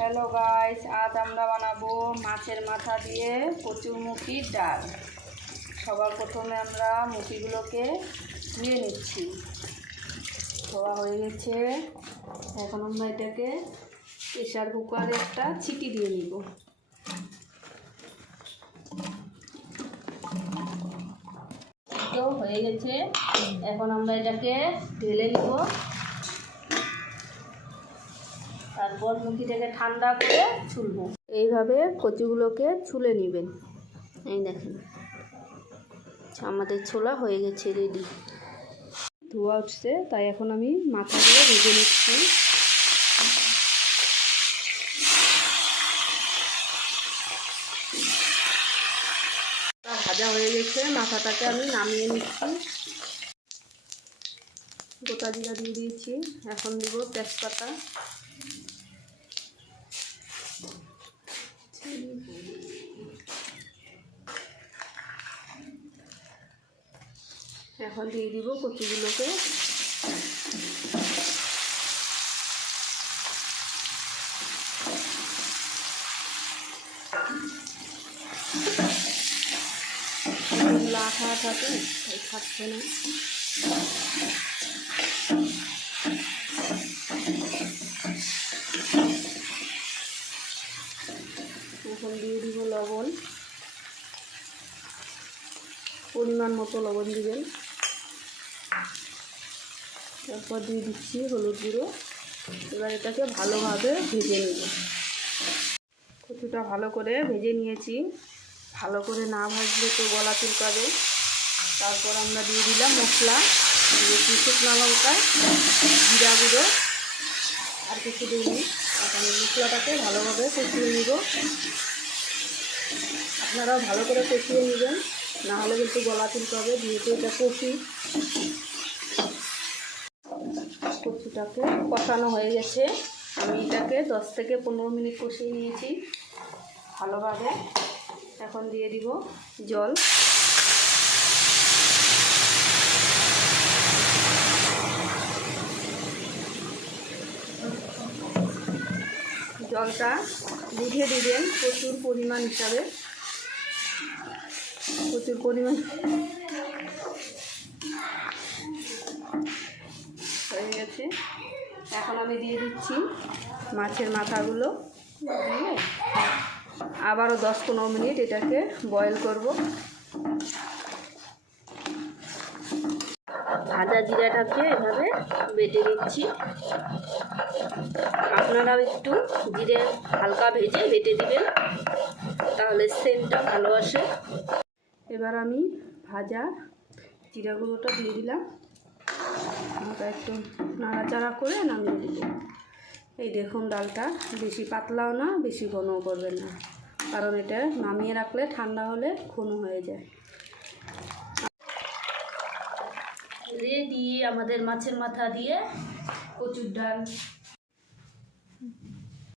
Hello guys, আজ আমরা বানাবো মাছের মাথা দিয়ে কচুরমুখির ডাল। সবার প্রথমে আমরা মুখিগুলোকে ধুয়ে নিচ্ছি। ধোয়া হয়ে গেছে। এখন আমরা এটাকে প্রেসার কুকারে একটা সিটি দিয়ে নিব। তো হয়ে গেছে, এখন আমরা এটাকে ঢেলে নিব। তারপর মুখিটাকে ঠান্ডা করে ছুলবো। এইভাবে কচুগুলোকে ছুলে নেবেন। এই দেখেন, আমাদের ছোলা হয়ে গেছে, রেডি। ধোয়া উঠছে, তাই এখন আমি মাথাগুলো ভেজে নিচ্ছি। ভাজা হয়ে গেছে, মাথাটাকে আমি নামিয়ে নিচ্ছি। গোটা জিরা দিয়ে দিয়েছি, এখন দিব তেজপাতা। এখন দিয়ে দিব কচুগুলোকে। লাঠা থাকে, তাই খাচ্ছে না। এখন দিয়ে দিব লবণ, পরিমাণ মতো লবণ দিবেন। তারপর দিয়ে দিচ্ছি হলুদ গুঁড়ো। এবার এটাকে ভালোভাবে ভেজে নেব। কচুটা ভালো করে ভেজে নিয়েছি। ভালো করে না ভাজলে তো গলা চুলকাবে। তারপর আমরা দিয়ে দিলাম মশলা, শুকনো লঙ্কা, জিরা গুঁড়ো, আর কিছু দিইনি। এখন মশলাটাকে ভালোভাবে কষিয়ে নিব। আপনারাও ভালো করে কষিয়ে নেবেন, নাহলে কিন্তু গলা চুলকাবে, যেহেতু এটা কষি। কচুটাকে কষানো হয়ে গেছে। আমি এটাকে 10 থেকে 15 মিনিট কষিয়ে নিয়েছি ভালোভাবে। এখন দিয়ে দিব জল। জলটা বুঝে দিবেন প্রচুর পরিমাণ হিসাবে। প্রচুর পরিমাণ হয়ে গেছে। এখন আমি দিয়ে দিচ্ছি মাছের মাথাগুলো। দিয়ে আবারও 10-15 মিনিট এটাকে বয়েল করব। ভাজা জিরাটাকে এভাবে বেটে দিচ্ছি। আপনারাও একটু জিরে হালকা ভেজে বেটে দিবেন, তাহলে সেন্টটা ভালো আসে। এবার আমি ভাজা জিরাগুলোটা দিয়ে দিলাম। ওটা একটু নাড়াচাড়া করে নামিয়ে দিব। এই দেখুন, ডালটা বেশি পাতলাও না, বেশি ঘনও করবেন না, কারণ এটা নামিয়ে রাখলে ঠান্ডা হলে ঘন হয়ে যায়। রেডি আমাদের মাছের মাথা দিয়ে কচুর ডাল।